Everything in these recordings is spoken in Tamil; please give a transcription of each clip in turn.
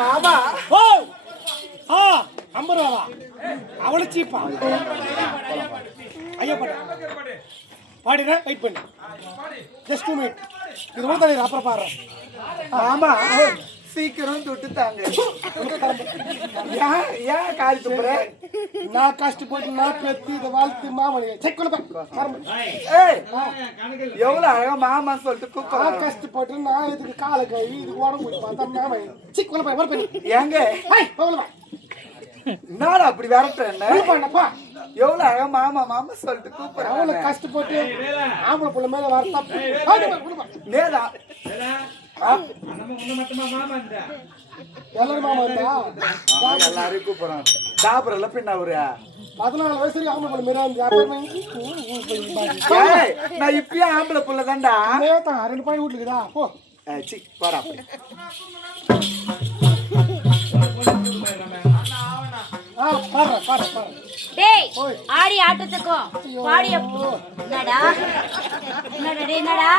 மாமா ஓ ஆ 50 ரூபாவா அவளை சீப்பா ஐயா பாடுற வெயிட் பண்ணு ஜஸ்ட் 2 மினிட் இது ஊத்தல அப்புறம் பாடுறேன் மாமா சீக்கிரம் தொட்டு தாங்க ஏன் கால் துப்புற நான் கஷ்டப்பட்டு நான் பெத்தி இதை வாழ்த்து மாமனி செக் எவ்வளவு அழகா மாமா சொல்லிட்டு கூப்பிட நான் கஷ்டப்பட்டு நான் இதுக்கு காலை கை இதுக்கு உடம்பு பார்த்தா மாமனி செக் பண்ண ஏங்க என்னடா அப்படி விரட்டுறேன்னப்பா எவ்வளவு அழகா மாமா மாமா சொல்லிட்டு கூப்பிடுறேன் அவ்வளவு கஷ்டப்பட்டு ஆம்பளை புள்ள மேல வரத்தா நேரா எல்லாரும் மாமா இருந்தா எல்லாரையும் கூப்பிடுறான் டாபரெல்லாம் பின்ன அவரு 14 வயசுல ஆம்பளை புள்ள மேல நான் இப்பயே ஆம்பளை புள்ள தான்டா 2 பாய் வீட்டுக்குதா போ சி போடா டேய் ஆடி ஆட்டத்துக்கும் பாடி என்னடா என்னடா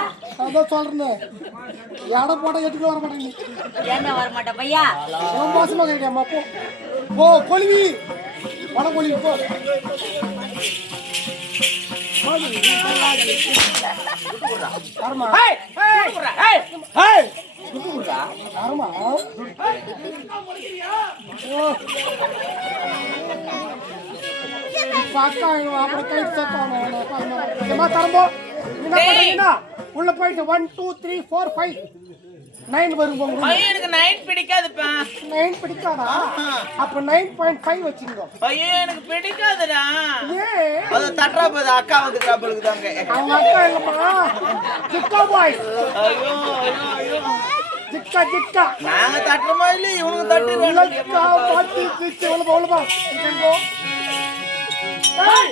அதான் சொல்றேன் எடை போட எட்டுக்கு வர மாட்டேங்குது என்ன வர மாட்டே பையா ரொம்ப மோசமா கேட்டியம்மா போ போ கொழுவி பட கொழுவி போ உள்ள போயிட்டு 1 2 3 4 5 9 வரும் எனக்கு 9 பிடிக்காதுப்பா 9 பிடிக்காதா அப்ப 9.5 வச்சுங்க ஐயோ எனக்கு பிடிக்காதுடா ஏன் அது தட்டறா போது அக்கா வந்து கிராபலுக்கு தாங்க அவங்க அக்கா இல்லம்மா ஜிக்கா பாய் ஐயோ ஐயோ ஜிக்கா ஜிக்கா நாங்க தட்டறமா இல்ல இவனுக்கு தட்டுறாங்க ஜிக்கா பாட்டி ஜிக்கா போல பா இங்க போ ஏய்